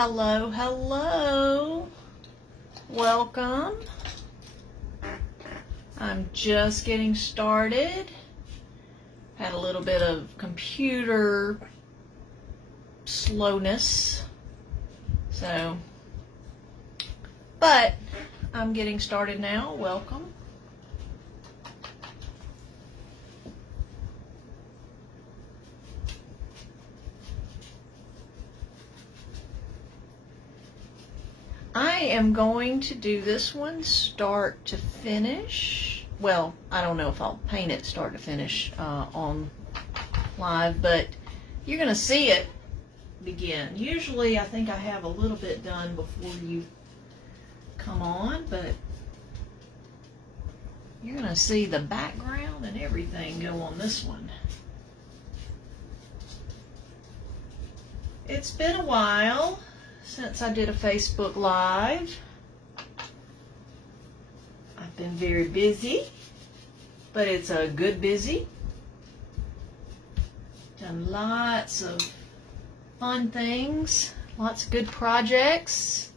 Hello, hello. Welcome. I'm just getting started. Had a little bit of computer slowness. But I'm getting started now. Welcome. I am going to do this one start to finish. Well, I don't know if I'll paint it start to finish on live, but you're going to see it begin. Usually I think I have a little bit done before you come on, but you're going to see the background and everything go on this one. It's been a while since I did a Facebook Live. I've been very busy, but it's a good busy. Done lots of fun things, lots of good projects.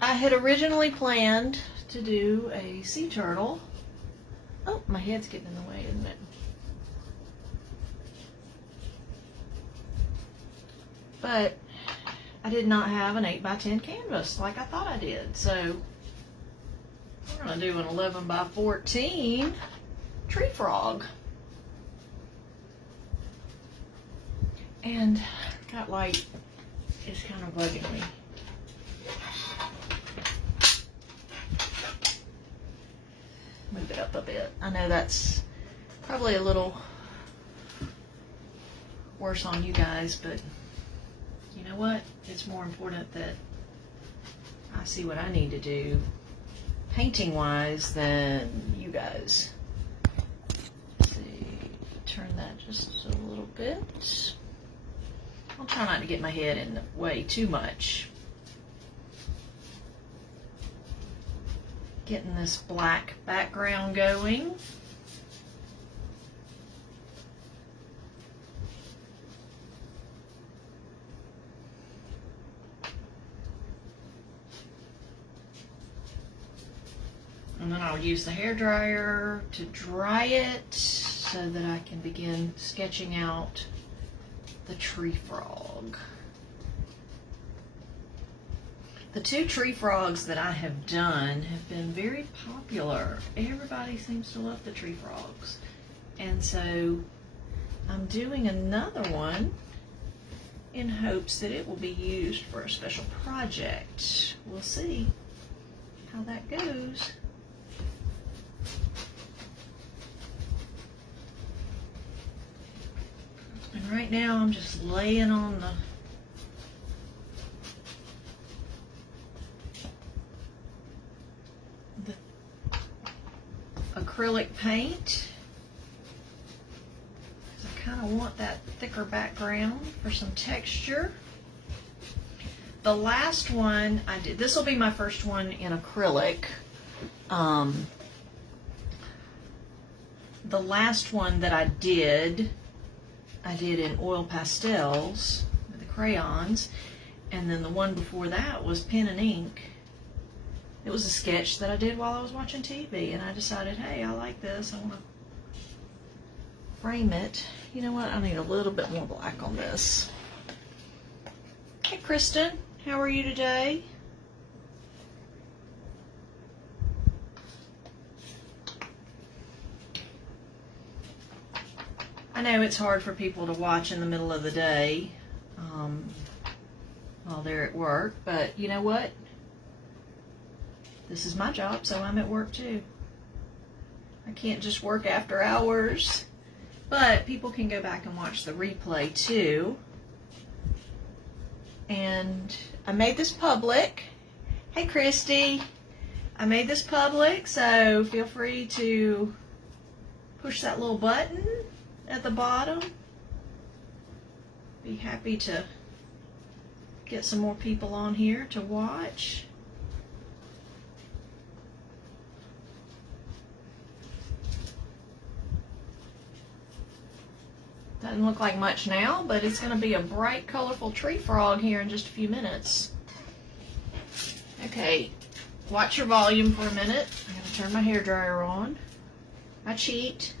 I had originally planned to do a sea turtle. Oh, my head's getting in the way, isn't it? But I did not have an 8x10 canvas like I thought I did. So we're going to do an 11x14 tree frog. And that light is kind of bugging me. Move it up a bit. I know that's probably a little worse on you guys, but you know what? It's more important that I see what I need to do painting wise than you guys. Let's see, turn that just a little bit. I'll try not to get my head in the way too much. Getting this black background going. And then I'll use the hairdryer to dry it so that I can begin sketching out the tree frog. The two tree frogs that I have done have been very popular. Everybody seems to love the tree frogs. And so I'm doing another one in hopes that it will be used for a special project. We'll see how that goes. And right now I'm just laying on the acrylic paint, because I kind of want that thicker background for some texture. The last one I did, this will be my first one in acrylic. The last one that I did in oil pastels with the crayons, and then the one before that was pen and ink. It was a sketch that I did while I was watching TV, and I decided, hey, I like this. I want to frame it. You know what? I need a little bit more black on this. Hey, Kristen. How are you today? I know it's hard for people to watch in the middle of the day while they're at work, but you know what? This is my job, so I'm at work too. I can't just work after hours, but people can go back and watch the replay too. And I made this public. Hey, Christy. I made this public, so feel free to push that little button at the bottom. Be happy to get some more people on here to watch. Doesn't look like much now, but it's going to be a bright, colorful tree frog here in just a few minutes. Okay, watch your volume for a minute. I'm going to turn my hairdryer on. I cheat.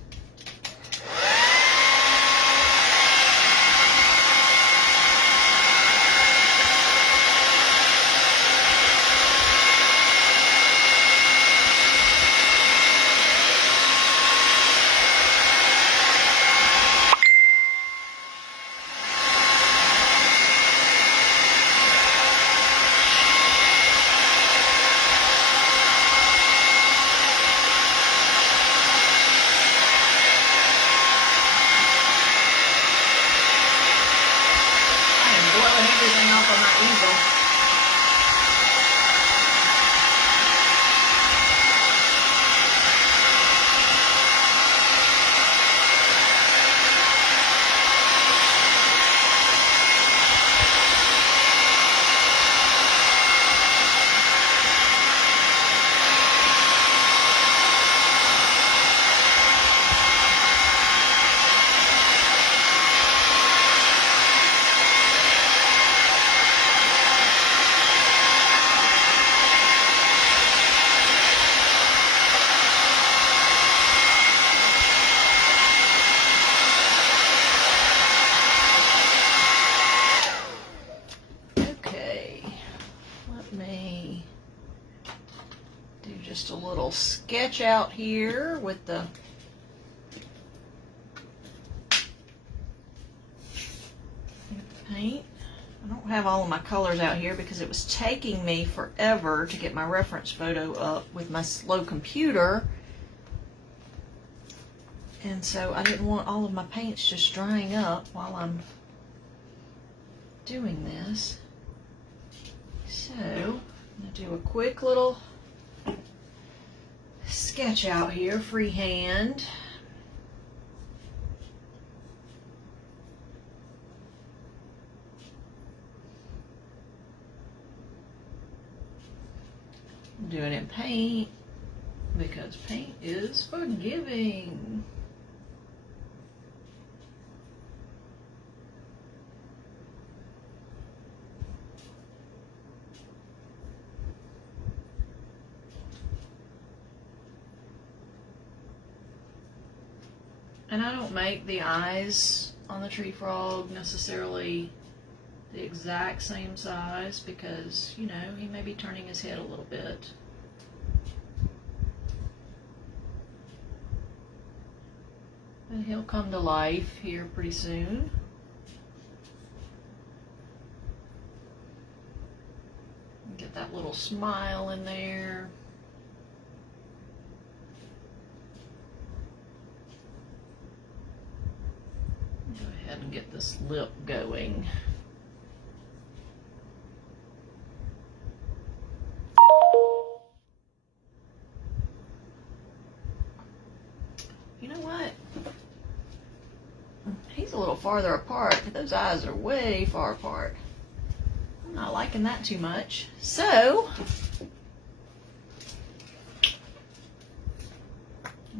Everything off on my easel. Just a little sketch out here with the paint. I don't have all of my colors out here because it was taking me forever to get my reference photo up with my slow computer. And so I didn't want all of my paints just drying up while I'm doing this. So I'm going to do a quick little sketch out here, freehand. I'm doing it in paint because paint is forgiving. And I don't make the eyes on the tree frog necessarily the exact same size because, you know, he may be turning his head a little bit. And he'll come to life here pretty soon. Get that little smile in there. Go ahead and get this lip going. You know what? He's a little farther apart. Those eyes are way far apart. I'm not liking that too much. So,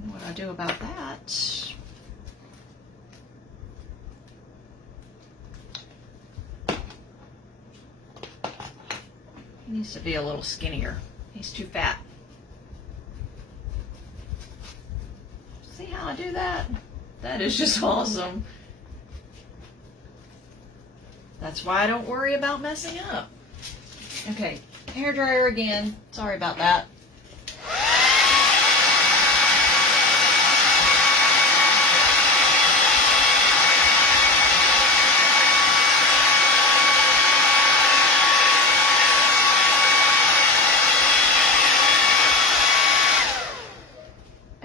what I do about that? He needs to be a little skinnier. He's too fat. See how I do that? That is just awesome. That's why I don't worry about messing up. Okay, hair dryer again. Sorry about that.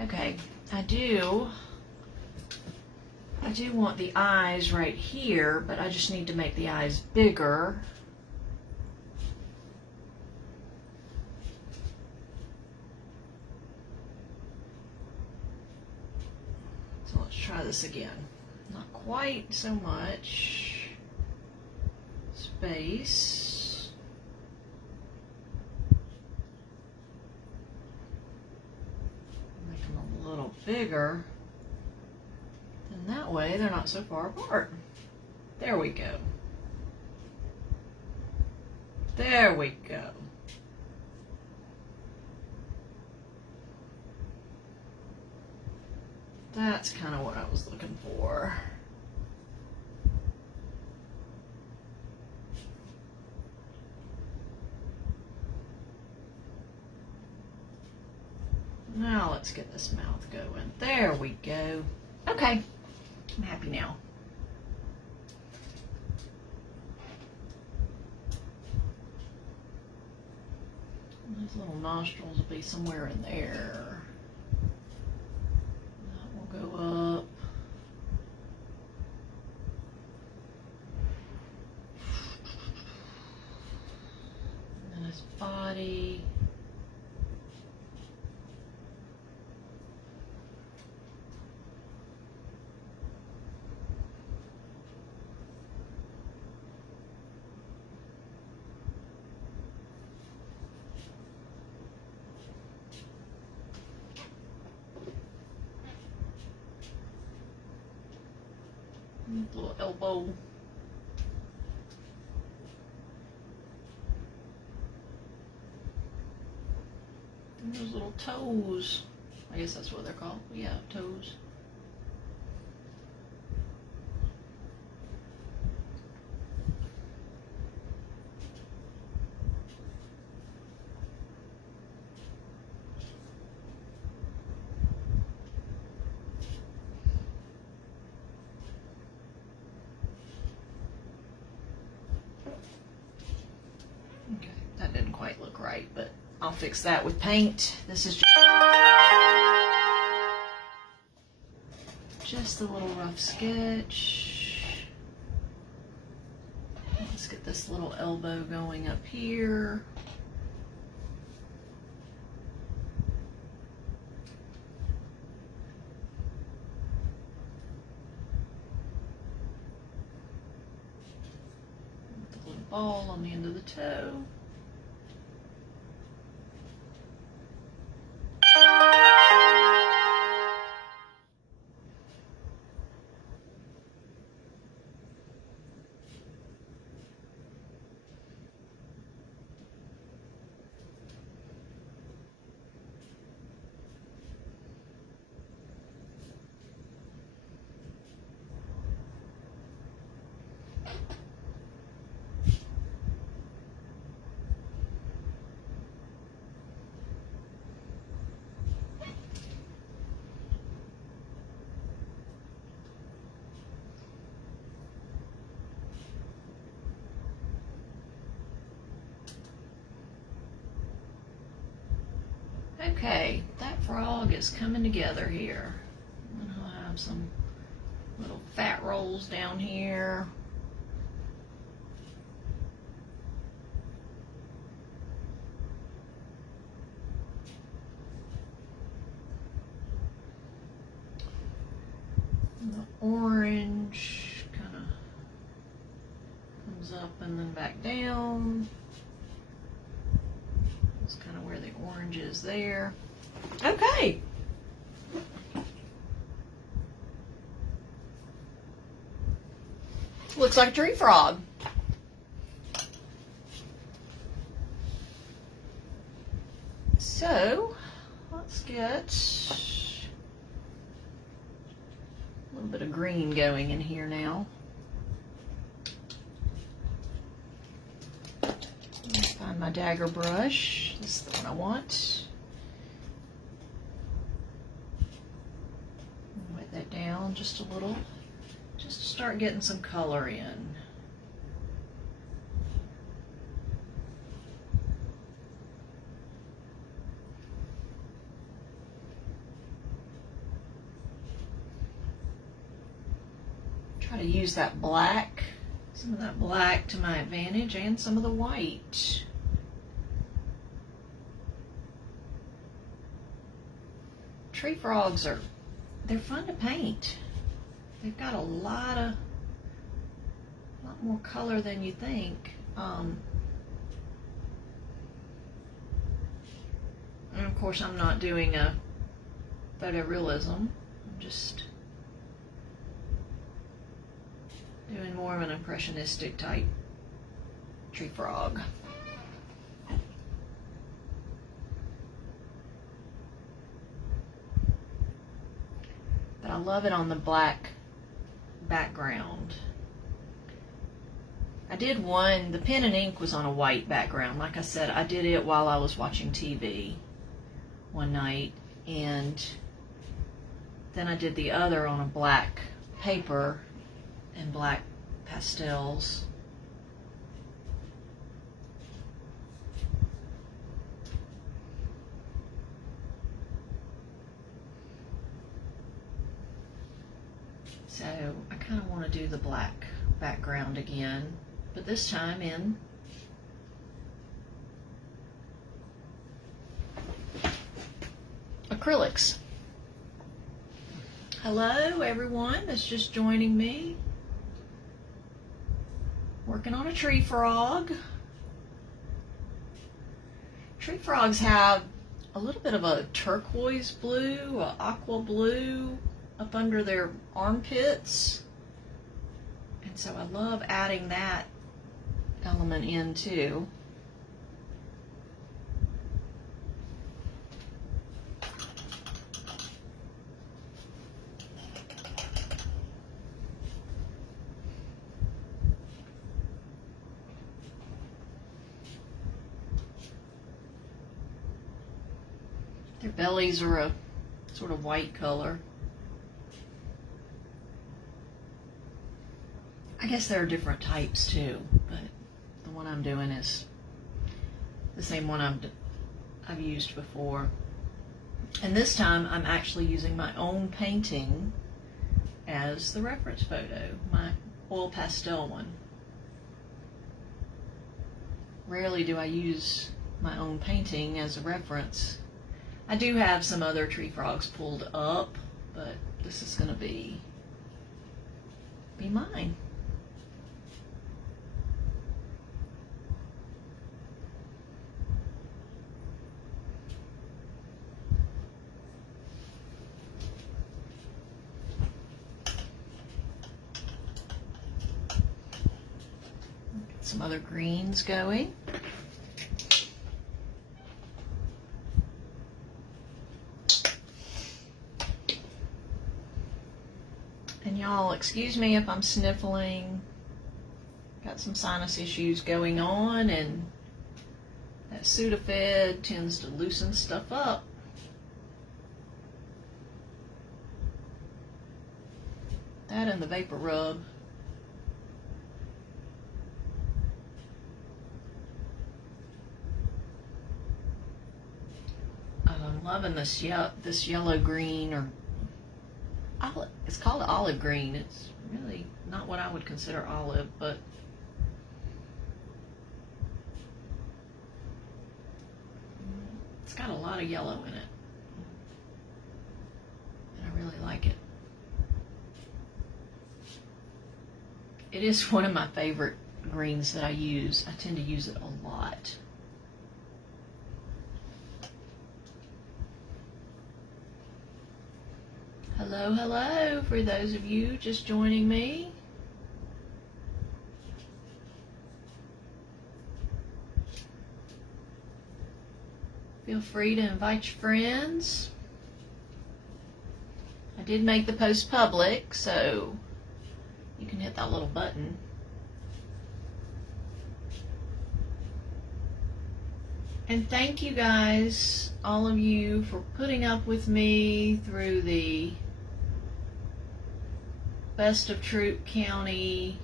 Okay, I do want the eyes right here, but I just need to make the eyes bigger. So let's try this again. Not quite so much space. Make them a little bigger than And that way they're not so far apart. There we go. There we go. That's kind of what I was looking for. Now let's get this mouth going. There we go. Okay, I'm happy now. Those little nostrils will be somewhere in there. That will go up. And then his body. Little elbow. And those little toes. I guess that's what they're called. Yeah, toes. Okay, that didn't quite look right, but I'll fix that with paint. This is just a little rough sketch. Let's get this little elbow going up here. The little ball on the end of the toe. Okay, that frog is coming together here. And I'll have some little fat rolls down here. And the orange kind of comes up and then back down. That's kind of where the orange is there. Okay. Looks like a tree frog. So, let's get a little bit of green going in here now. Find my dagger brush. This is the one I want. Wet that down just a little, just to start getting some color in. Try to use that black, some of that black to my advantage, and some of the white. Tree frogs they're fun to paint. They've got a lot more color than you think. And of course I'm not doing a photorealism. I'm just Doing more of an impressionistic type tree frog. But I love it on the black background. I did one, the pen and ink was on a white background. Like I said, I did it while I was watching TV one night, and then I did the other on a black paper and black pastels. So I kind of want to do the black background again, but this time in acrylics. Hello everyone that's just joining me. Working on a tree frog. Tree frogs have a little bit of a turquoise blue, a aqua blue up under their armpits. And so I love adding that element in too. Their bellies are a sort of white color. I guess there are different types too, but the one I'm doing is the same one I've used before. And this time I'm actually using my own painting as the reference photo, my oil pastel one. Rarely do I use my own painting as a reference. I do have some other tree frogs pulled up, but this is going to be mine. Some other greens going. And y'all, excuse me if I'm sniffling. Got some sinus issues going on, and that Sudafed tends to loosen stuff up. That and the vapor rub. I'm loving this yellow green, or olive. It's called olive green. It's really not what I would consider olive, but it's got a lot of yellow in it, and I really like it. It is one of my favorite greens that I use. I tend to use it a lot. Hello, hello, for those of you just joining me. Feel free to invite your friends. I did make the post public, so you can hit that little button. And thank you guys, all of you, for putting up with me through the Best of Troup County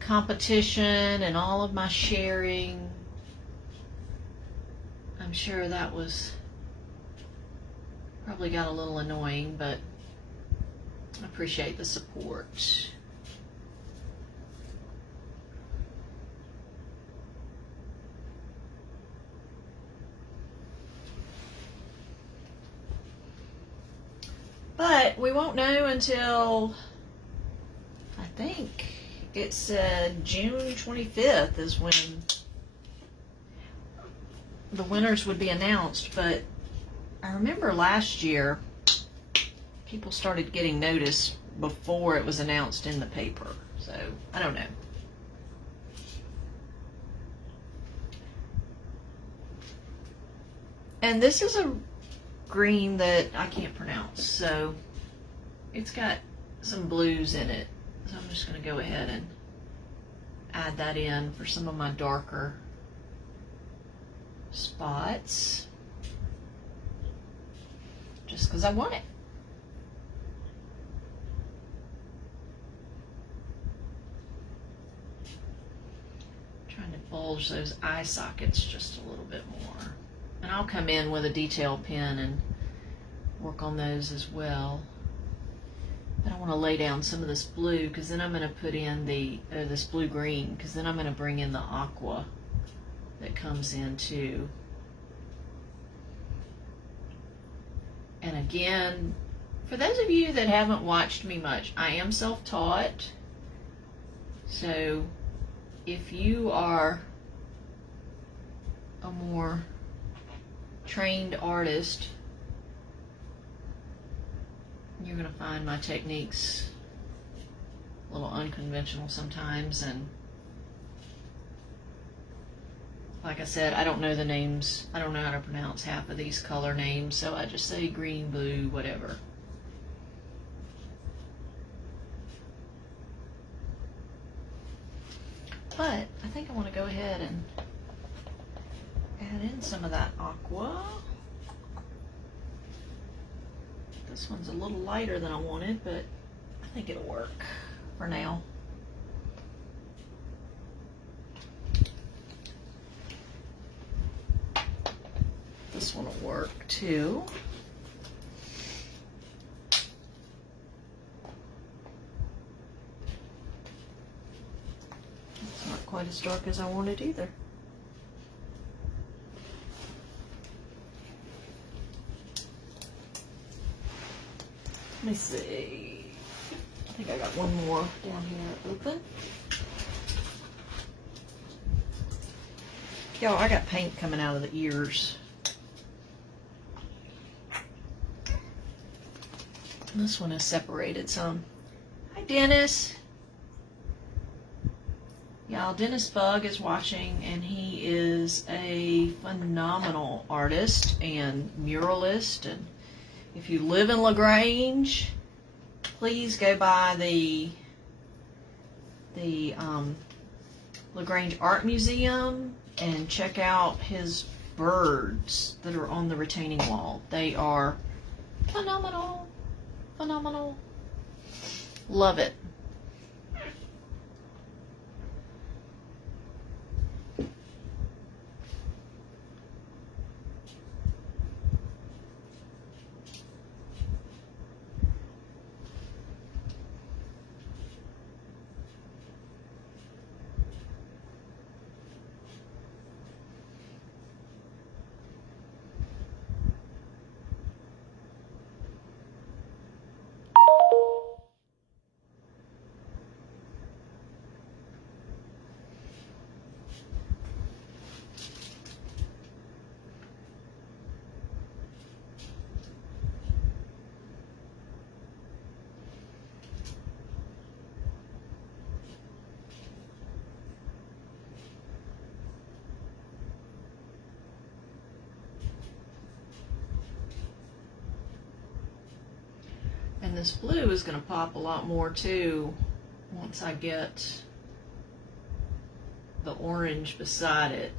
competition and all of my sharing. I'm sure that was probably got a little annoying, but I appreciate the support. But we won't know until, I think it said June 25th is when the winners would be announced. But I remember last year people started getting notice before it was announced in the paper. So, I don't know. And this is a green that I can't pronounce, so it's got some blues in it. So I'm just going to go ahead and add that in for some of my darker spots, just because I want it. Trying to bulge those eye sockets just a little bit more. And I'll come in with a detail pen and work on those as well. But I want to lay down some of this blue, because then I'm going to put in this blue-green, because then I'm going to bring in the aqua that comes in too. And again, for those of you that haven't watched me much, I am self-taught. So if you are a more trained artist, you're going to find my techniques a little unconventional sometimes. And like I said, I don't know the names. I don't know how to pronounce half of these color names, so I just say green, blue, whatever. But I think I want to go ahead and add in some of that aqua. This one's a little lighter than I wanted, but I think it'll work for now. This one will work too. It's not quite as dark as I wanted either. Let me see. I think I got one more down here open. Yo, I got paint coming out of the ears. This one is separated some. Hi, Dennis. Y'all, Dennis Bug is watching, and he is a phenomenal artist and muralist. And if you live in LaGrange, please go by the LaGrange Art Museum and check out his birds that are on the retaining wall. They are phenomenal. Phenomenal. Love it. And this blue is going to pop a lot more too once I get the orange beside it.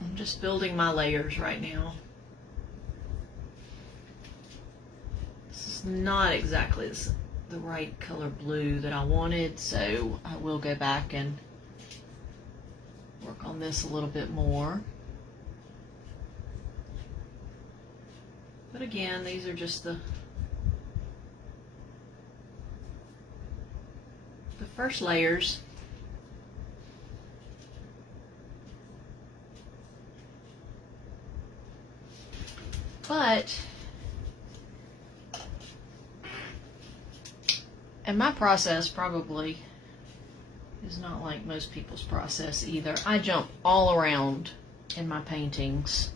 I'm just building my layers right now. This is not exactly the right color blue that I wanted, so I will go back and work on this a little bit more. But again, these are just the first layers. But, and my process probably is not like most people's process either. I jump all around in my paintings.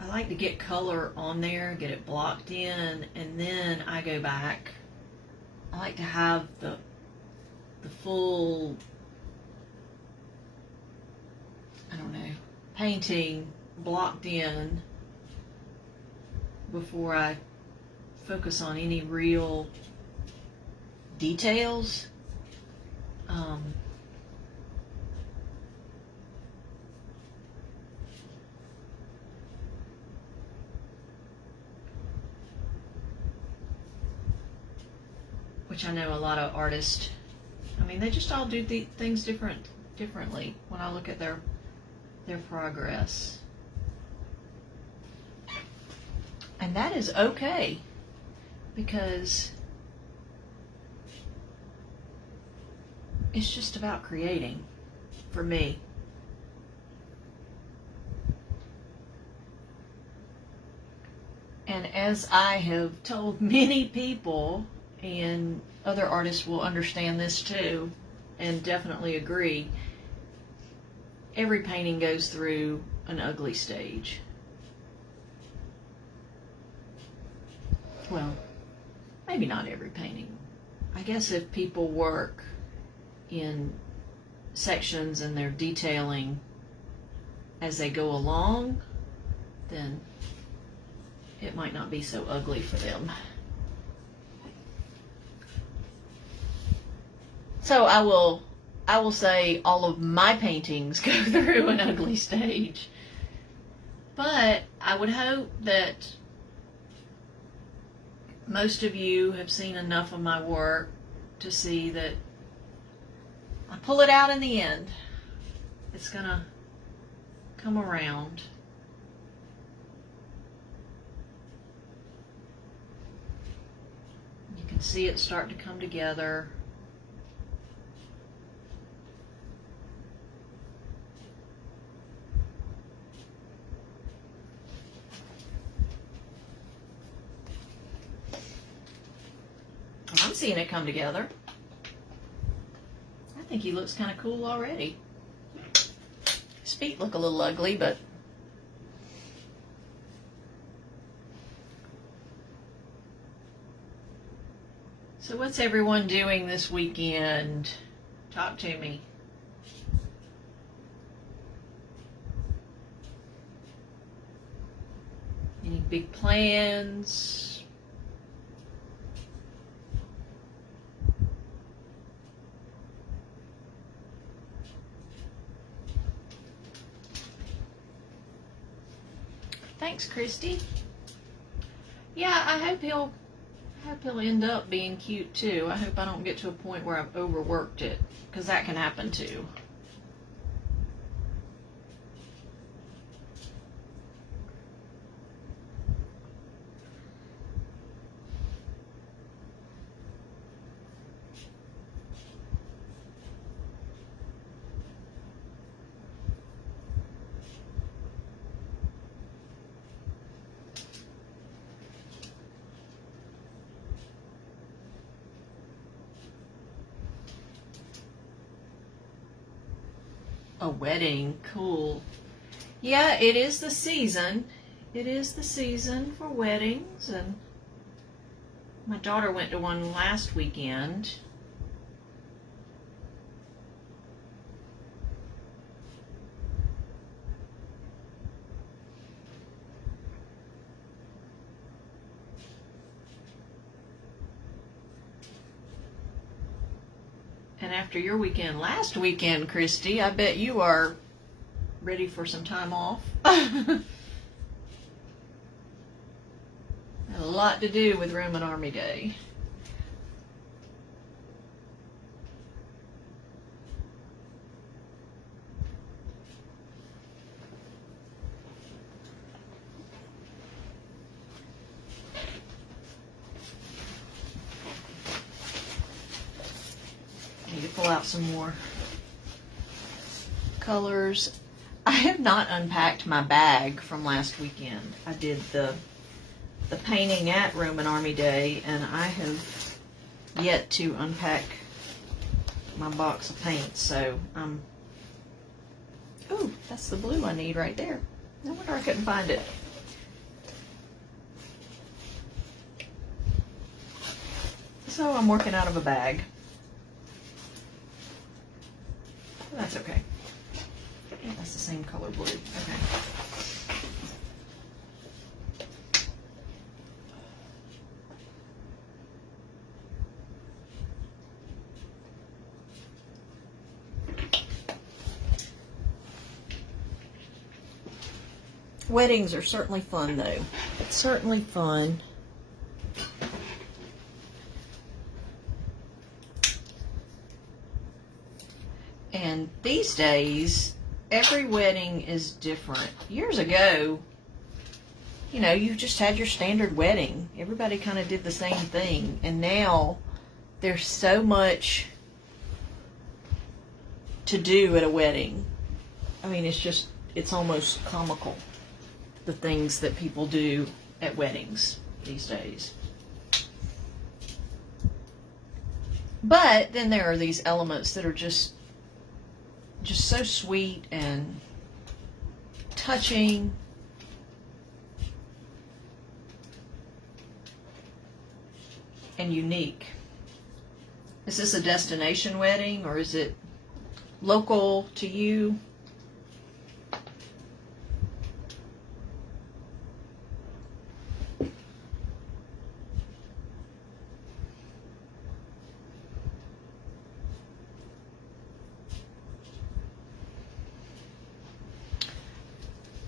I like to get color on there, get it blocked in, and then I go back. I like to have the full, I don't know, painting blocked in before I focus on any real details. Which I know a lot of artists, I mean, they just all do things differently when I look at their progress. And that is okay, because it's just about creating for me. And as I have told many people, and other artists will understand this too, and definitely agree, every painting goes through an ugly stage. Well, maybe not every painting. I guess if people work in sections and they're detailing as they go along, then it might not be so ugly for them. So I will say all of my paintings go through an ugly stage. But I would hope that most of you have seen enough of my work to see that I pull it out in the end. It's gonna come around. You can see it start to come together. I'm seeing it come together. I think he looks kind of cool already. His feet look a little ugly, but so what's everyone doing this weekend? Talk to me. Any big plans? Thanks, Christy. Yeah, I hope he'll end up being cute too. I hope I don't get to a point where I've overworked it, because that can happen too. A wedding, cool. Yeah, it is the season. It is the season for weddings, and my daughter went to one last weekend. And after your weekend last weekend, Christy, I bet you are ready for some time off. A lot to do with Roman Army Day. Need to pull out some more colors. I have not unpacked my bag from last weekend. I did the painting at Roman Army Day, and I have yet to unpack my box of paints. So oh, that's the blue I need right there. No wonder I couldn't find it. So I'm working out of a bag. That's okay. Yeah, that's the same color blue. Okay. Weddings are certainly fun, though. It's certainly fun. And these days, every wedding is different. Years ago, you know, you just had your standard wedding. Everybody kind of did the same thing. And now, there's so much to do at a wedding. I mean, it's almost comical, the things that people do at weddings these days. But then there are these elements that are just so sweet and touching. And unique. Is this a destination wedding, or is it local to you?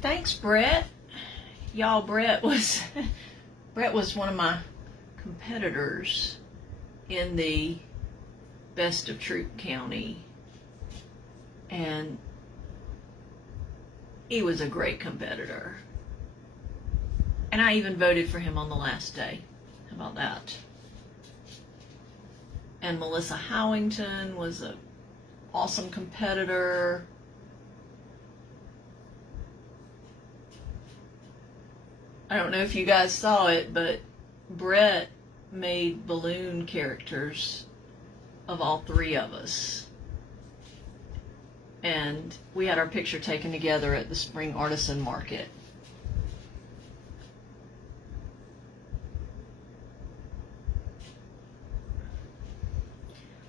Thanks, Brett. Y'all, Brett was one of my competitors in the Best of Troup County, and he was a great competitor, and I even voted for him on the last day. How about that? And Melissa Howington was an awesome competitor. I don't know if you guys saw it, but Brett made balloon characters of all three of us. And we had our picture taken together at the Spring Artisan Market.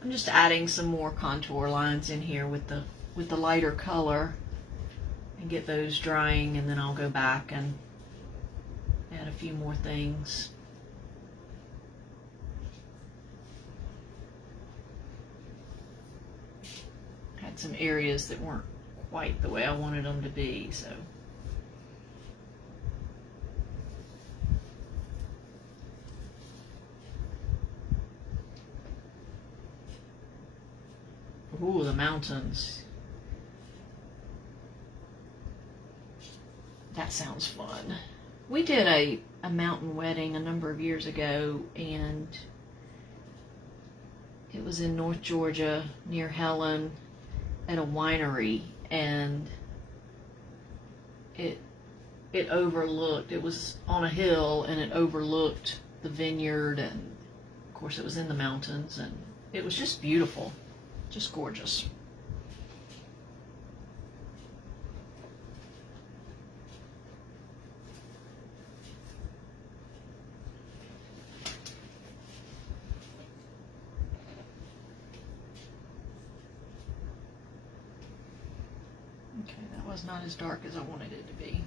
I'm just adding some more contour lines in here with the lighter color and get those drying, and then I'll go back and add a few more things. Had some areas that weren't quite the way I wanted them to be, so. Ooh, the mountains. That sounds fun. We did a mountain wedding a number of years ago, and it was in North Georgia near Helen at a winery, and it overlooked, it was on a hill, and it overlooked the vineyard, and of course it was in the mountains, and it was just beautiful, just gorgeous. Okay, that was not as dark as I wanted it to be.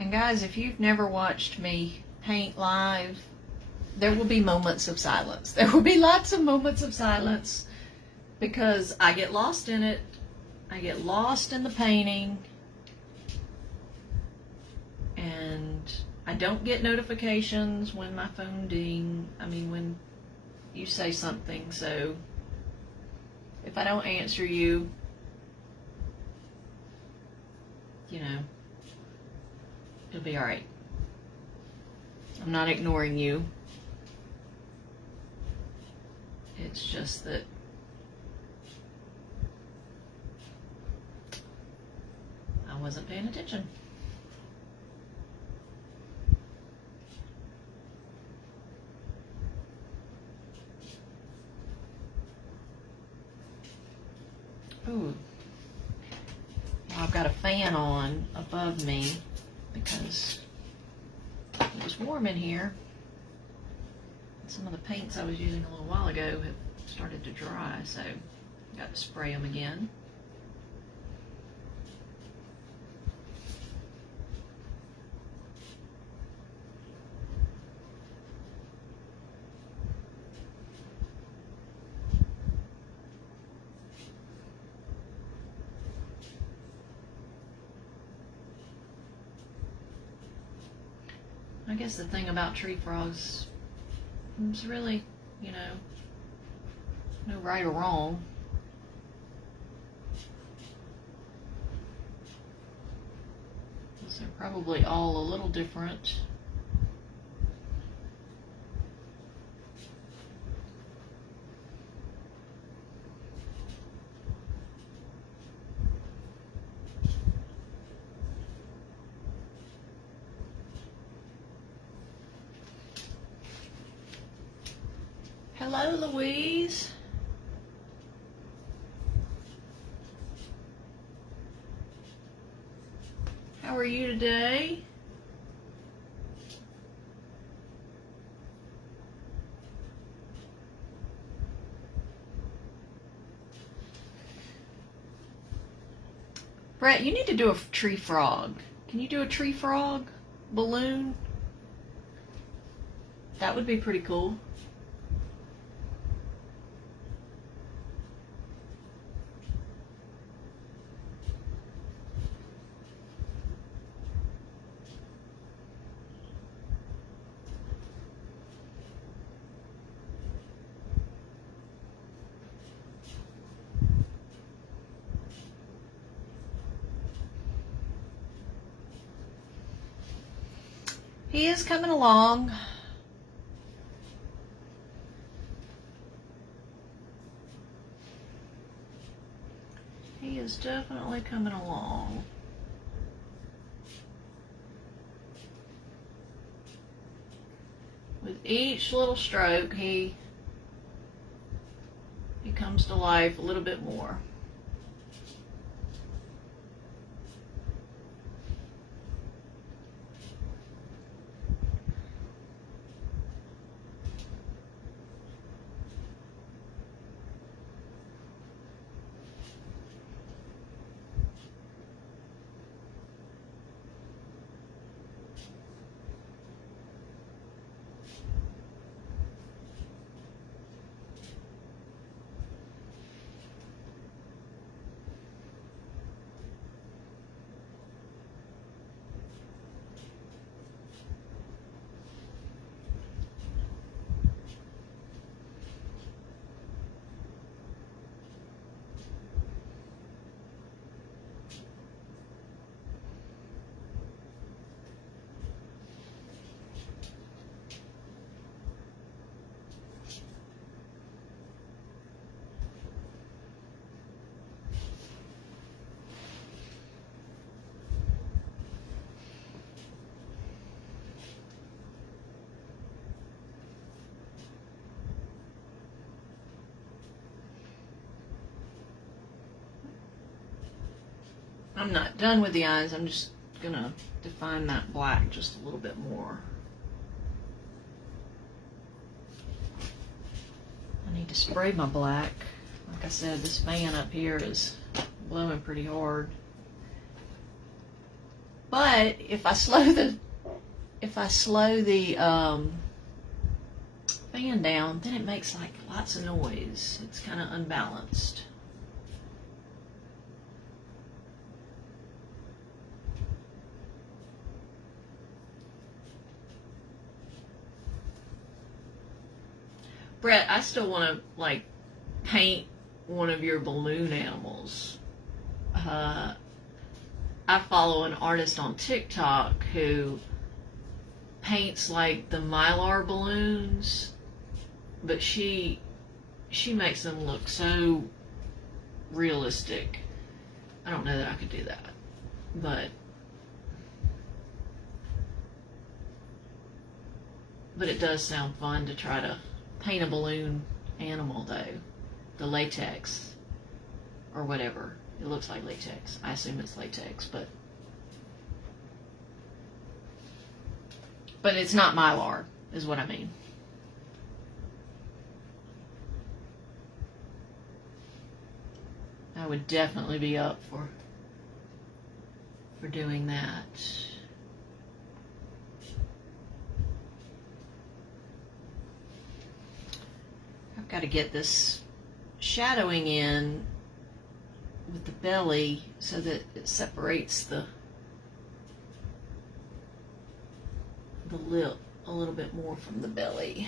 And guys, if you've never watched me paint live, there will be moments of silence. There will be lots of moments of silence because I get lost in it. I get lost in the painting, and I don't get notifications when my phone when you say something. So if I don't answer you, it'll be all right. I'm not ignoring you. It's just that I wasn't paying attention. Ooh. Well, I've got a fan on above me because it was warm in here. Some of the paints I was using a little while ago have started to dry, so I got to spray them again. I guess the thing about tree frogs, it's really, no right or wrong. They're probably all a little different. Hello, Louise. How are you today? Brett, you need to do a tree frog. Can you do a tree frog balloon? That would be pretty cool. He is coming along. He is definitely coming along. With each little stroke, he comes to life a little bit more. I'm not done with the eyes. I'm just gonna define that black just a little bit more. I need to spray my black. Like I said, this fan up here is blowing pretty hard. But if I slow the fan down, then it makes like lots of noise. It's kind of unbalanced. Brett, I still want to like paint one of your balloon animals. I follow an artist on TikTok who paints like the Mylar balloons, but she makes them look so realistic. I don't know that I could do that, but it does sound fun to try to paint a balloon animal, though. The latex or whatever. It looks like latex. I assume it's latex, but it's not Mylar, is what I mean. I would definitely be up for doing that. I've got to get this shadowing in with the belly so that it separates the lip a little bit more from the belly.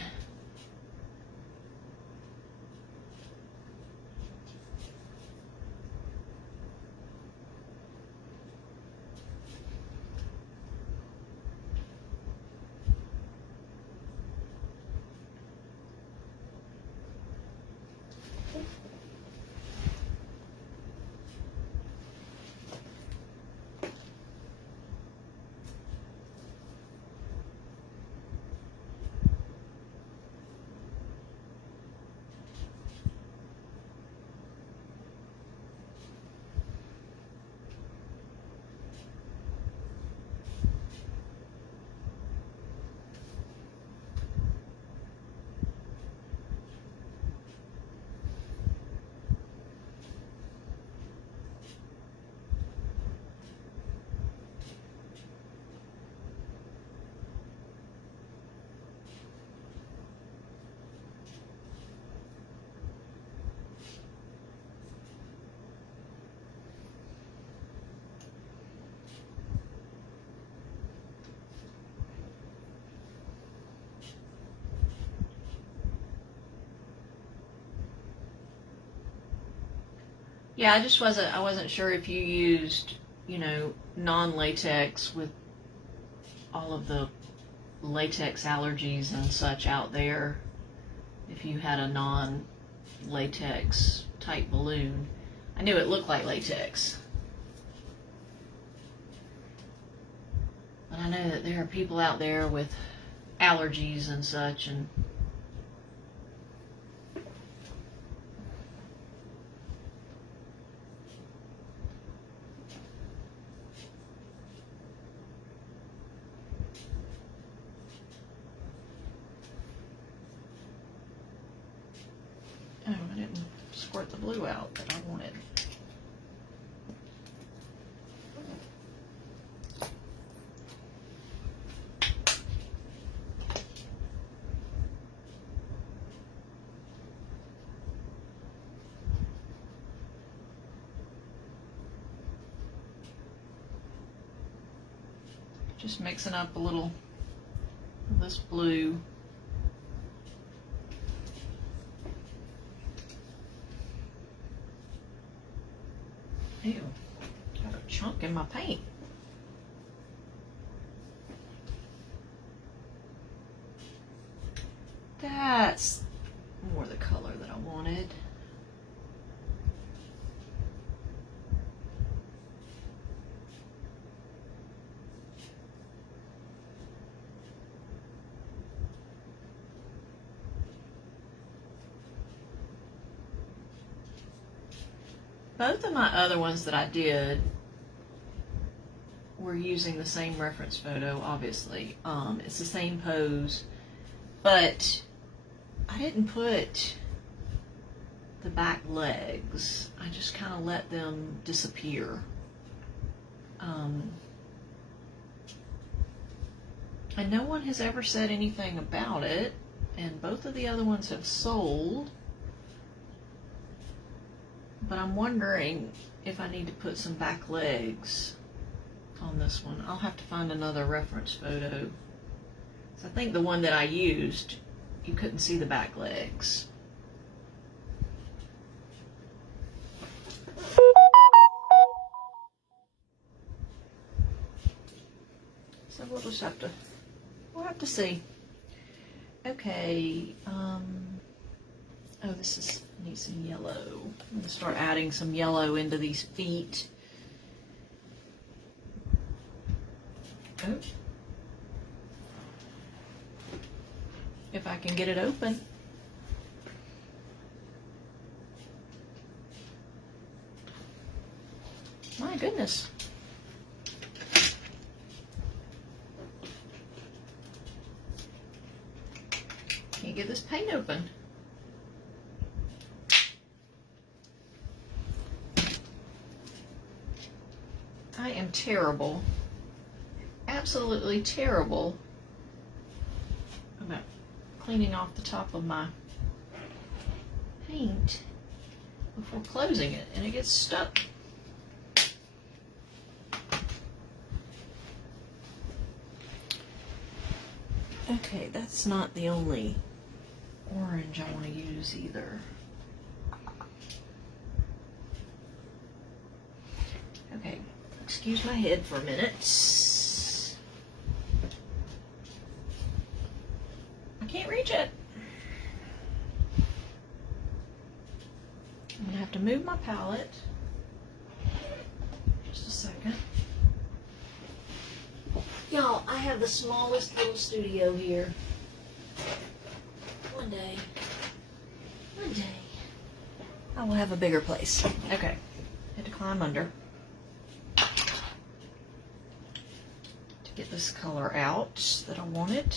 Yeah, I wasn't sure if you used, non-latex with all of the latex allergies and such out there. If you had a non-latex type balloon. I knew it looked like latex. But I know that there are people out there with allergies and such, and I didn't squirt the blue out that I wanted. Just mixing up a little of this blue. Ew, got a chunk in my paint. That's more the color that I wanted. Both of my other ones that I did were using the same reference photo, obviously. It's the same pose, but I didn't put the back legs. I just kind of let them disappear. And no one has ever said anything about it, and both of the other ones have sold. But I'm wondering if I need to put some back legs on this one. I'll have to find another reference photo. So I think the one that I used, you couldn't see the back legs. So we'll have to see. Okay, oh, needs some yellow. I'm gonna start adding some yellow into these feet. Oh. If I can get it open. My goodness. Can't get this paint open. I am terrible. Absolutely terrible about cleaning off the top of my paint before closing it, and it gets stuck. Okay, that's not the only orange I want to use either. Okay, excuse my head for a minute. I can't reach it. I'm gonna have to move my palette. Just a second. Y'all, I have the smallest little studio here. One day, I will have a bigger place. Okay, had to climb under to get this color out that I wanted.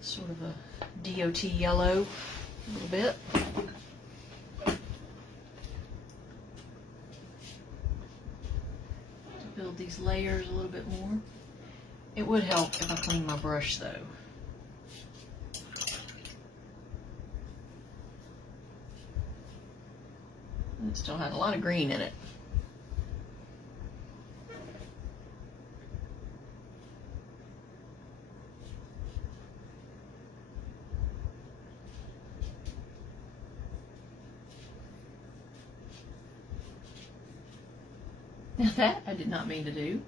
Sort of a DOT yellow, a little bit. To build these layers a little bit more. It would help if I clean my brush though. And it still had a lot of green in it. Now that I did not mean to do.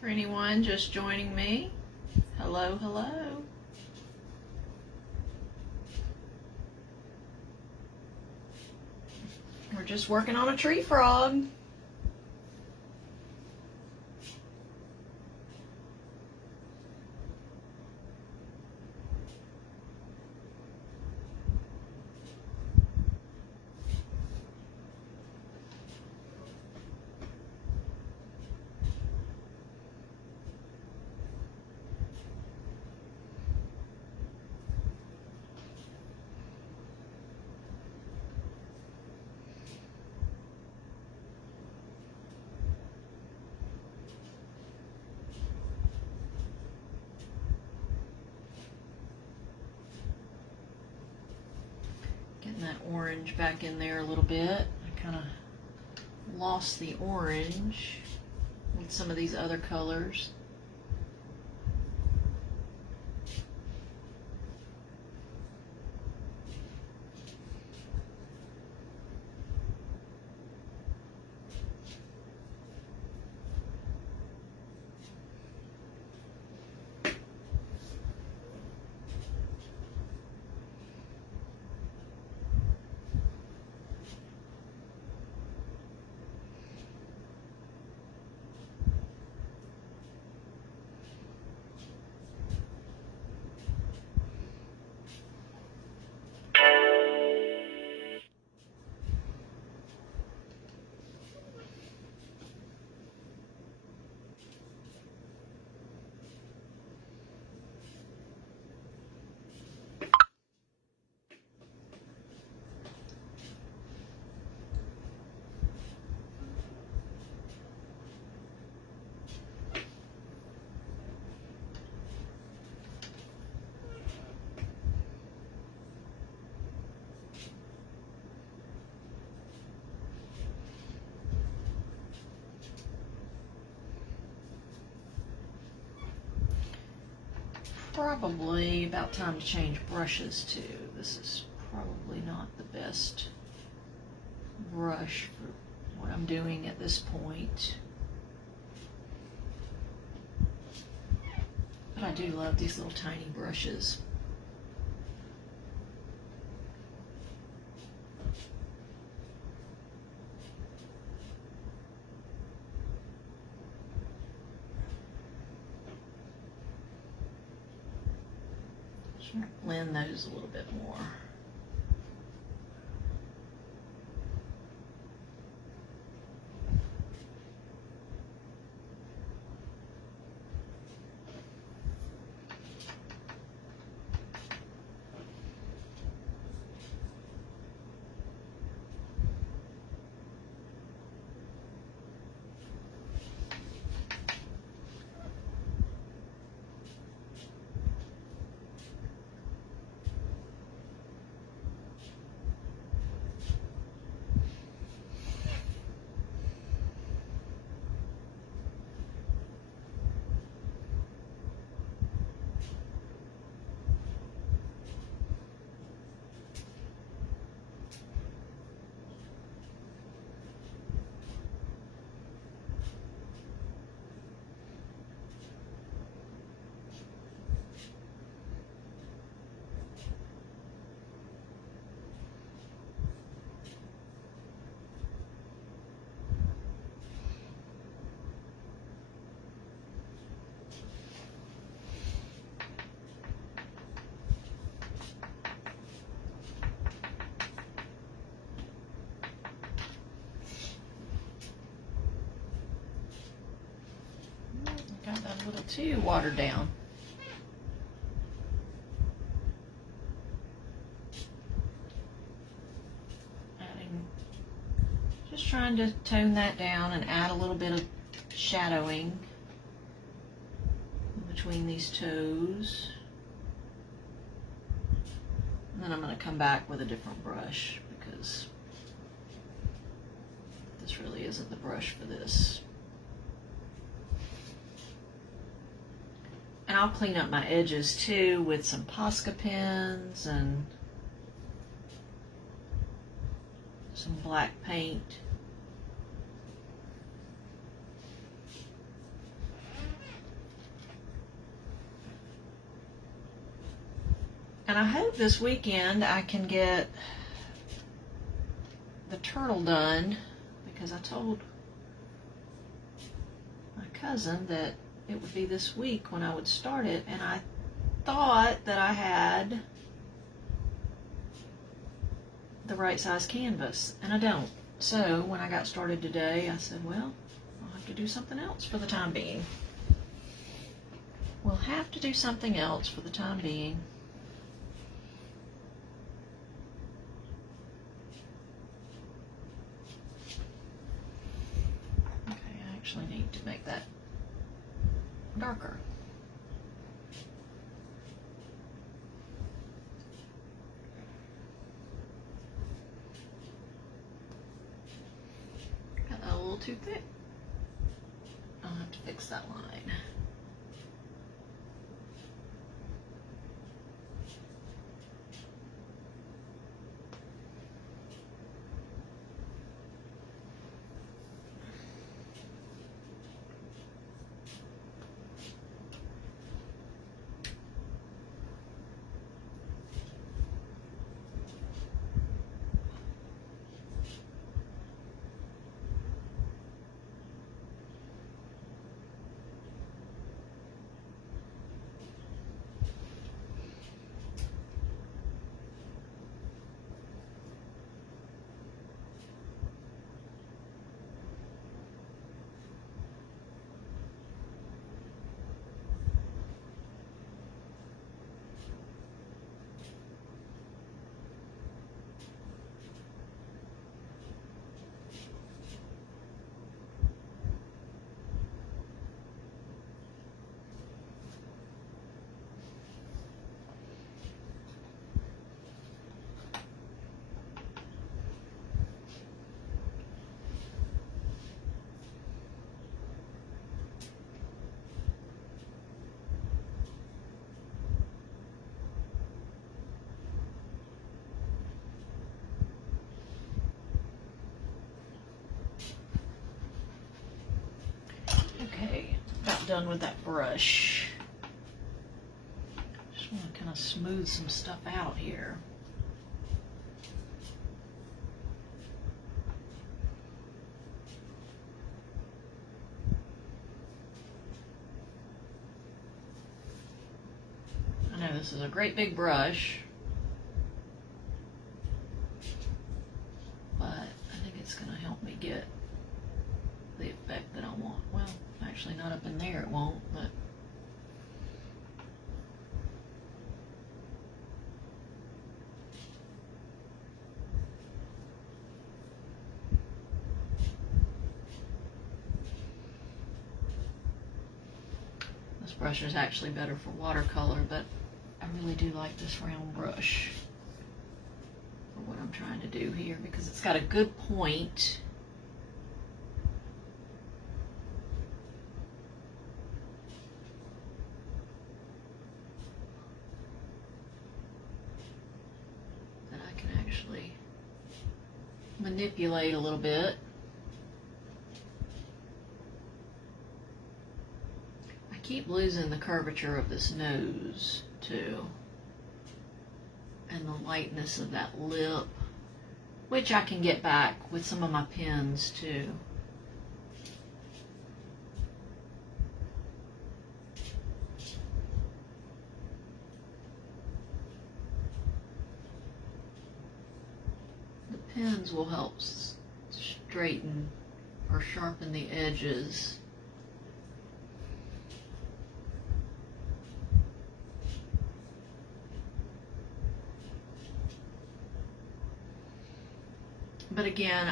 For anyone just joining me, hello, hello. We're just working on a tree frog. getting that orange back in there a little bit. I kind of lost the orange with some of these other colors. Probably about time to change brushes too. This is probably not the best brush for what I'm doing at this point. But I do love these little tiny brushes. Blend those a little bit more. Got that a little too watered down. Just trying to tone that down and add a little bit of shadowing between these toes. And then I'm going to come back with a different brush because this really isn't the brush for this. And I'll clean up my edges too with some Posca pens and some black paint. And I hope this weekend I can get the turtle done, because I told my cousin that it would be this week when I would start it, and I thought that I had the right size canvas, and I don't. So when I got started today, I said, well, I'll have to do something else for the time being. We'll have to do something else for the time being. Okay, I actually need to make that darker. too thick. I'll have to fix that line. Okay, about done with that brush. Just want to kind of smooth some stuff out here. I know this is a great big brush, but I think it's going to help me get the effect that I want. Well, actually not up in there it won't, but this brush is actually better for watercolor, but I really do like this round brush for what I'm trying to do here because it's got a good point. Manipulate a little bit. I keep losing the curvature of this nose too, and the lightness of that lip, which I can get back with some of my pens too. Pens will help straighten or sharpen the edges. But again,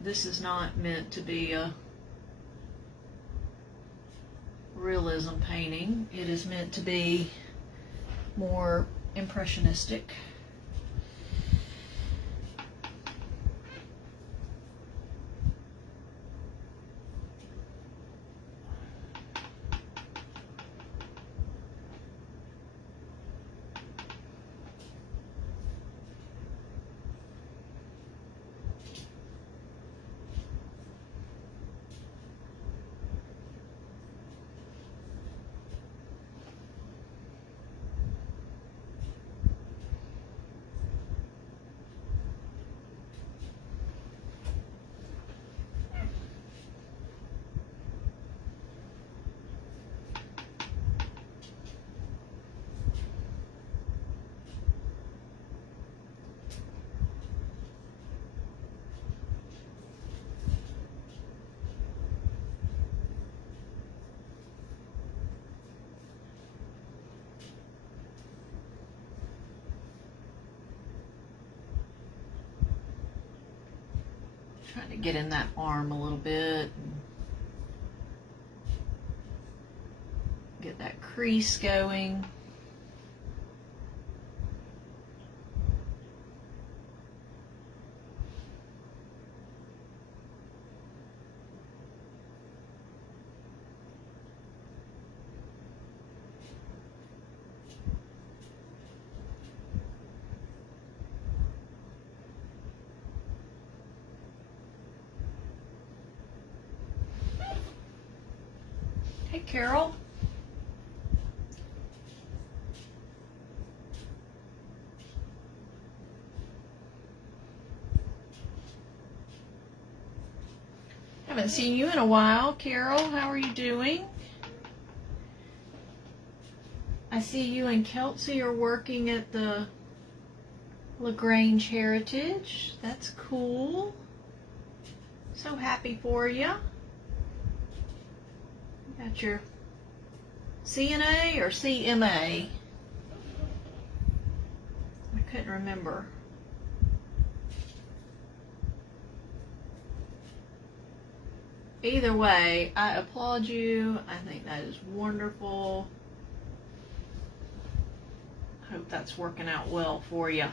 this is not meant to be a realism painting. It is meant to be more impressionistic. Trying to get in that arm a little bit. Get that crease going. Hey, Carol. Haven't seen you in a while, Carol. How are you doing? I see you and Kelsey are working at the LaGrange Heritage. That's cool. So happy for you. You got your CNA or CMA? I couldn't remember. Either way, I applaud you. I think that is wonderful. Hope that's working out well for you.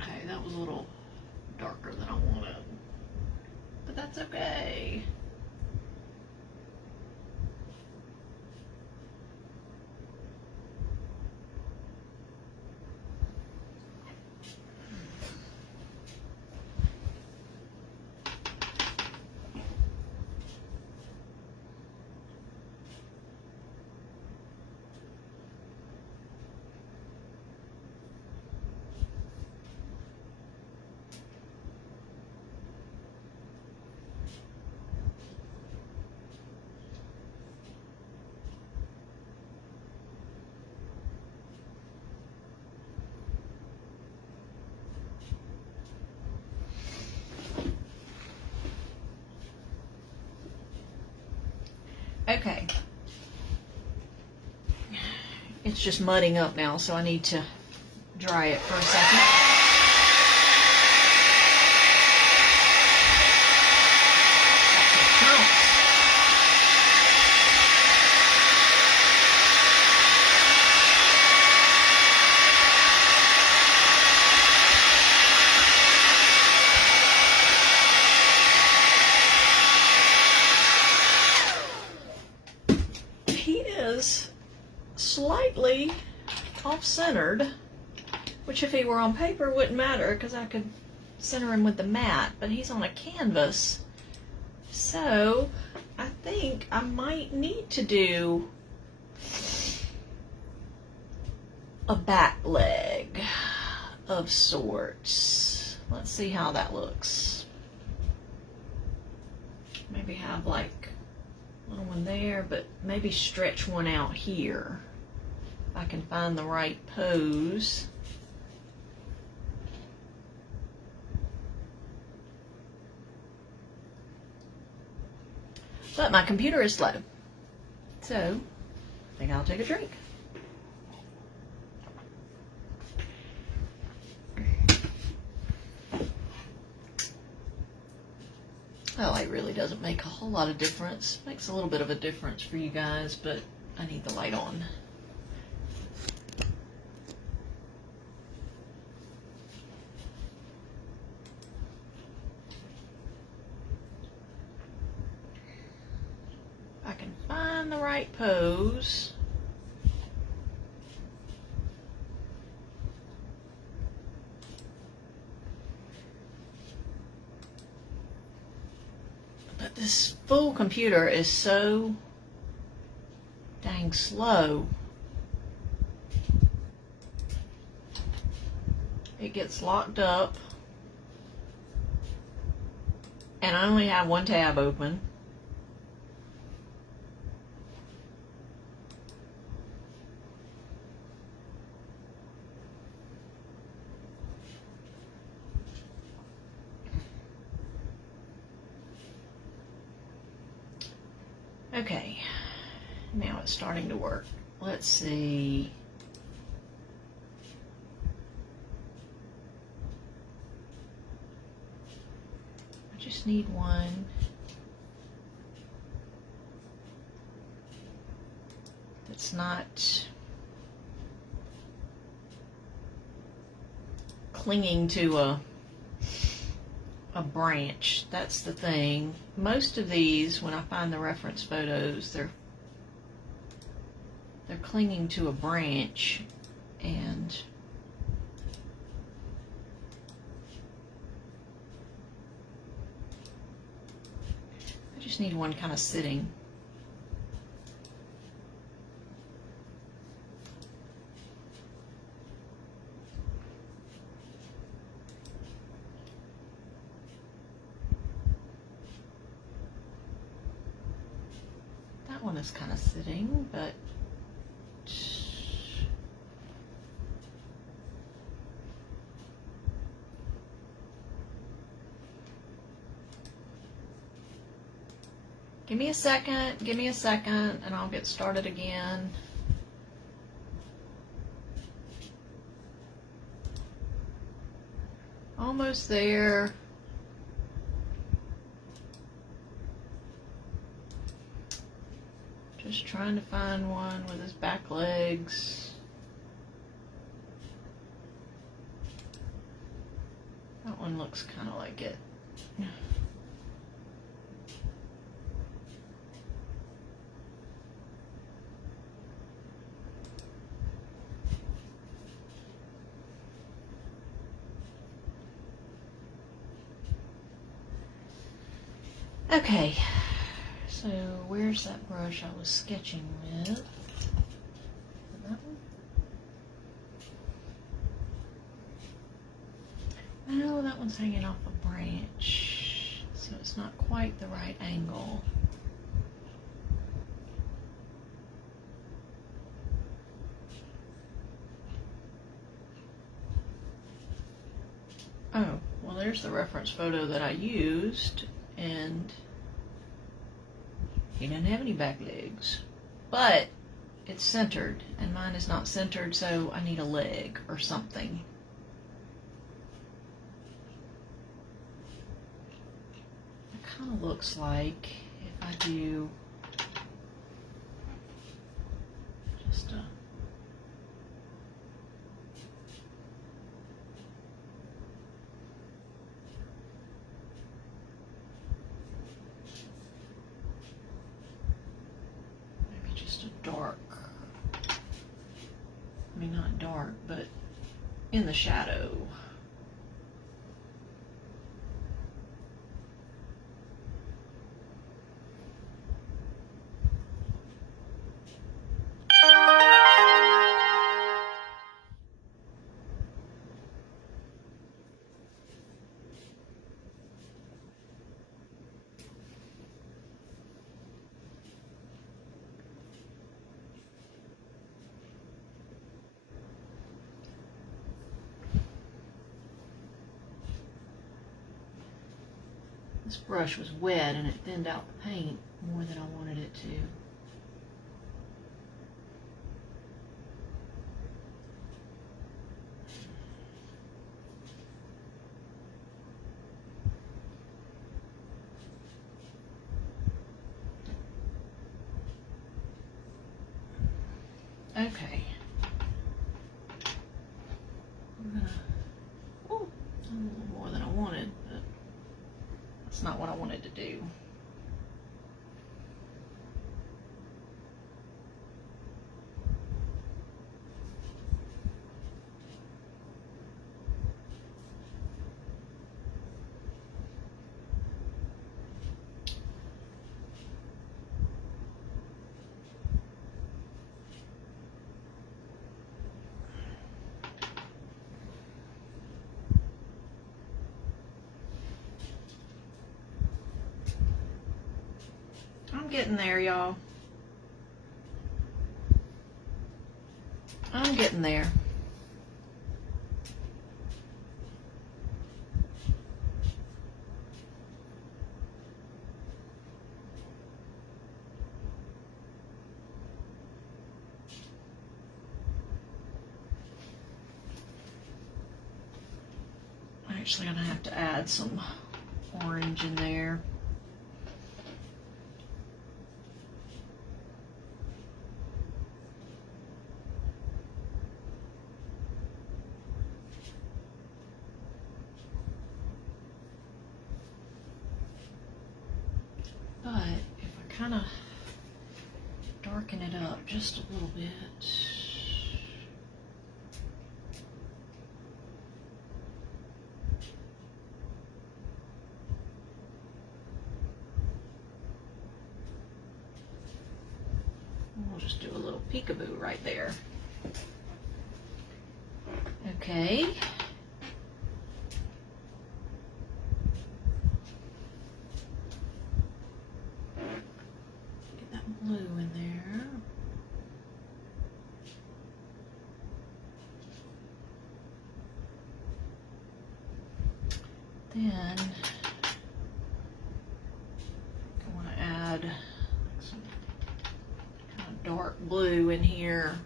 Okay, that was a little darker than I wanted, but that's okay. Okay. It's just mudding up now, so I need to dry it for a second. Slightly off-centered, which if he were on paper wouldn't matter because I could center him with the mat, but he's on a canvas, so I think I might need to do a back leg of sorts. Let's see how that looks. Maybe have like a little one there, but maybe stretch one out here. If I can find the right pose. But my computer is slow, so I think I'll take a drink. Well, light really doesn't make a whole lot of difference. Makes a little bit of a difference for you guys, but I need the light on. If I can find the right pose. But this full computer is so dang slow. It gets locked up. And I only have one tab open. Okay, now it's starting to work. Let's see. I just need one. That's not clinging to a branch. That's the thing. Most of these, when I find the reference photos, they're clinging to a branch, and just need one kind of sitting. That one is kind of sitting, but give me a second, and I'll get started again. Almost there. Just trying to find one with his back legs. That one looks kind of like it. Okay, so where's that brush I was sketching with? That one? No, that one's hanging off a branch, so it's not quite the right angle. Oh, well, there's the reference photo that I used. And he doesn't have any back legs, but it's centered, and mine is not centered, so I need a leg or something. It kind of looks like if I do just a dark, I mean not dark, but in the shadow. This brush was wet and it thinned out the paint more than I wanted it to. Okay. I'm gonna, a little more than I wanted, but that's not what I wanted to do. I'm getting there, y'all. I'm getting there. I'm actually gonna have to add some orange in there. But if I kind of darken it up just a little bit. just do a little peekaboo right there. Okay. Get that blue in there. Then I want to add some kind of dark blue in here.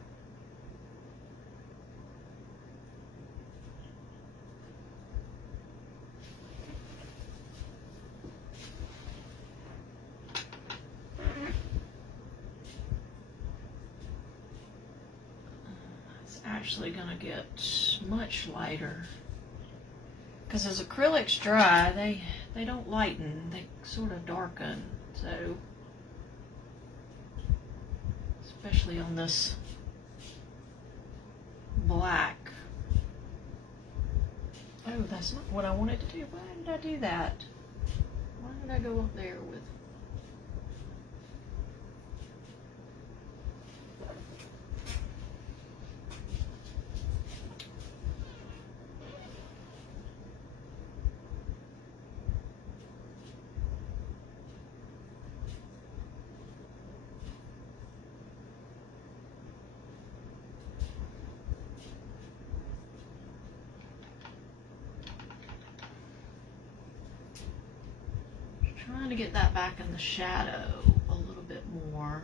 It's actually going to get much lighter. Because as acrylics dry, they don't lighten, they sort of darken. So, especially on this black. Oh, that's not what I wanted to do. Why did I do that? Why did I go up there with... Trying to get that back in the shadow a little bit more.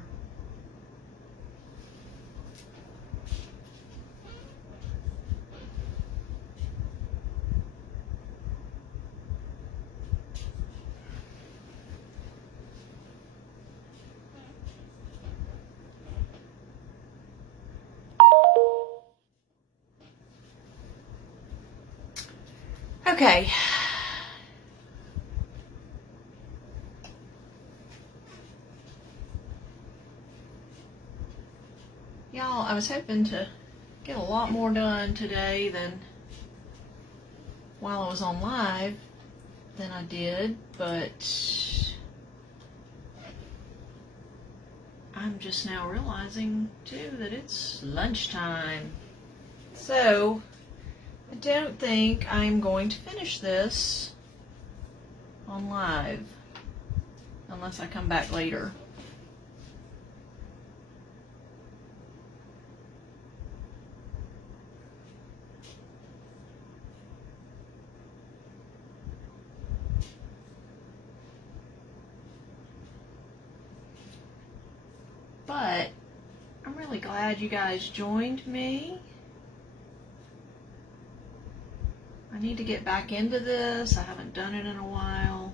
Okay. Y'all, I was hoping to get a lot more done today than while I was on live than I did, but I'm just now realizing too that it's lunchtime. So I don't think I'm going to finish this on live unless I come back later. But I'm really glad you guys joined me. I need to get back into this. I haven't done it in a while.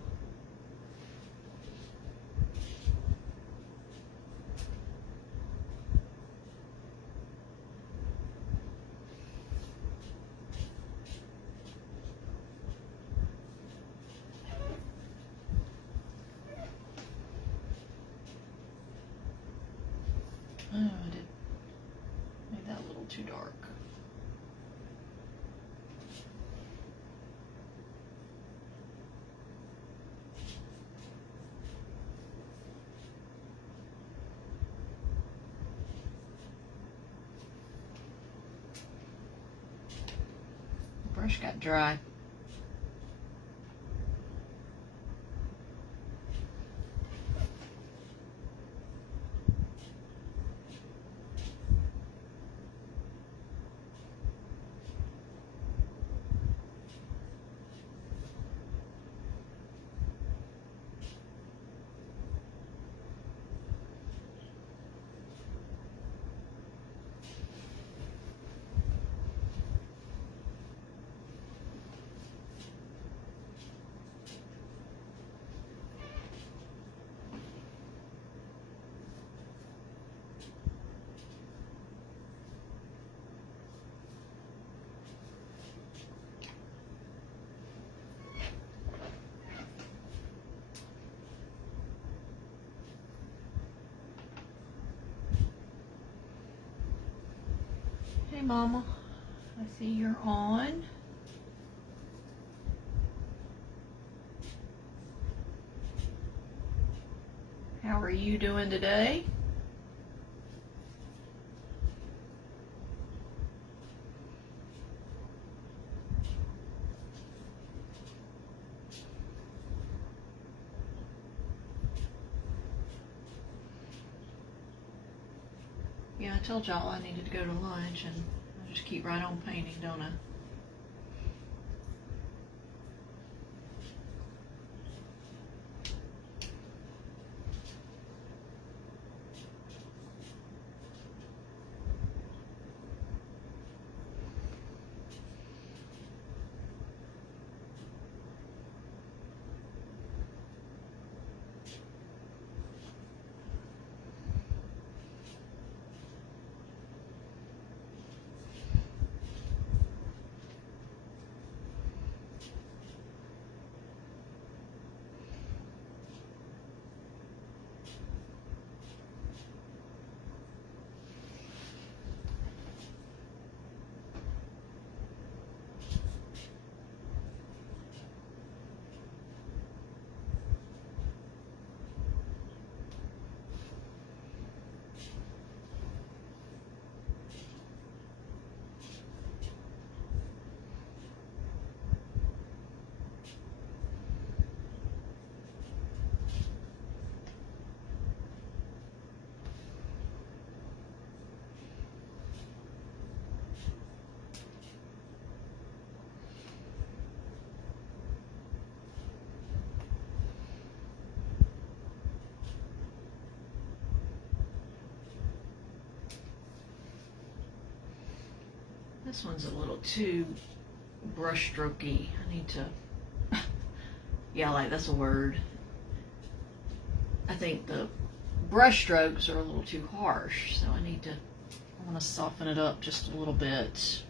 Oh, I did make that a little too dark. The brush got dry. Hey Mama, I see you're on. How are you doing today? told y'all I needed to go to lunch, and I just keep right on painting, don't I? This one's a little too brush strokey. I need to, yeah, like that's a word. I think the brush strokes are a little too harsh, so I want to soften it up just a little bit.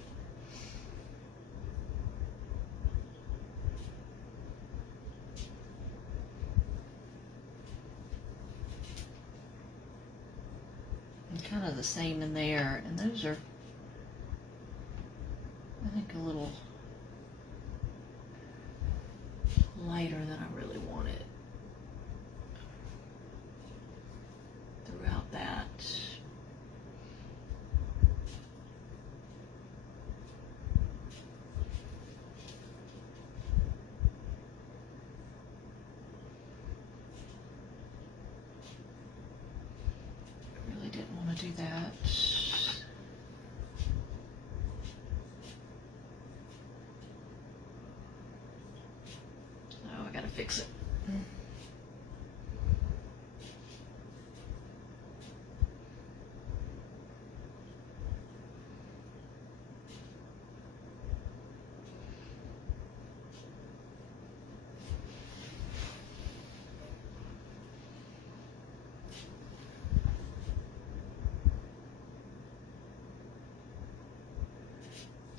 And kind of the same in there, and those are, I think, a little lighter than I really want it throughout that. I really didn't want to do that. Fix it.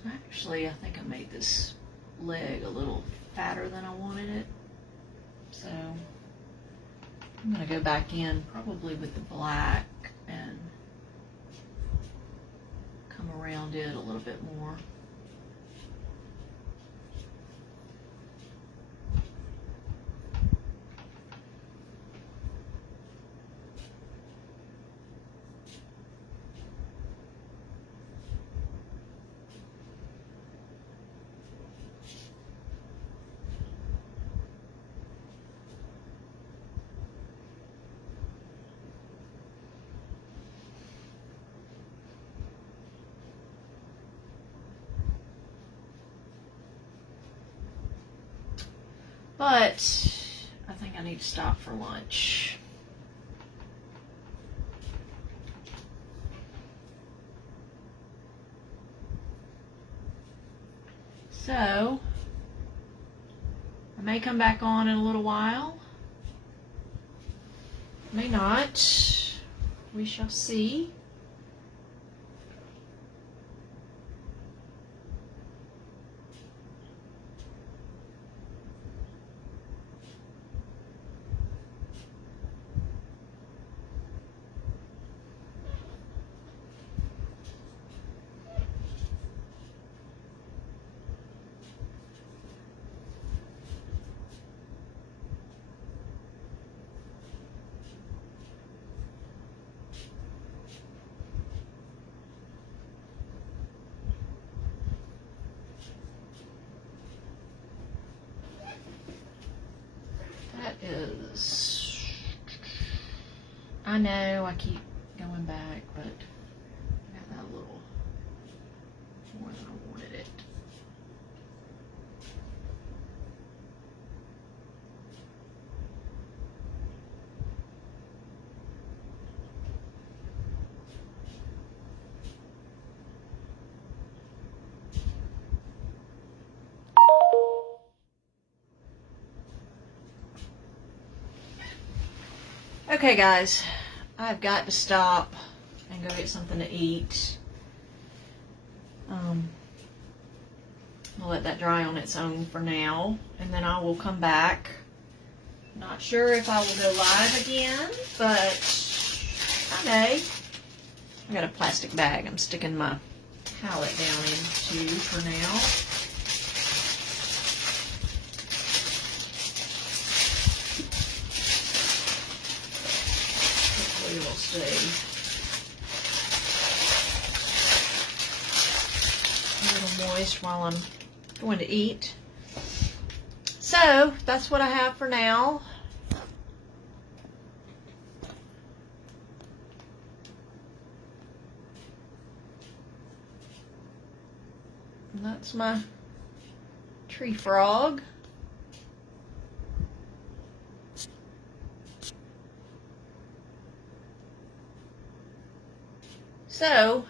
Actually, I think I made this leg a little fatter than I wanted it. So I'm going to go back in probably with the black and come around it a little bit more. But I think I need to stop for lunch. So I may come back on in a little while. May not. We shall see. Is, I know I keep going back, but Okay, guys, I've got to stop and go get something to eat. I'll let that dry on its own for now, and then I will come back. Not sure if I will go live again, but I may. I got a plastic bag I'm sticking my palette down into for now. Hopefully it'll stay a little moist while I'm going to eat. So that's what I have for now. And that's my tree frog. So,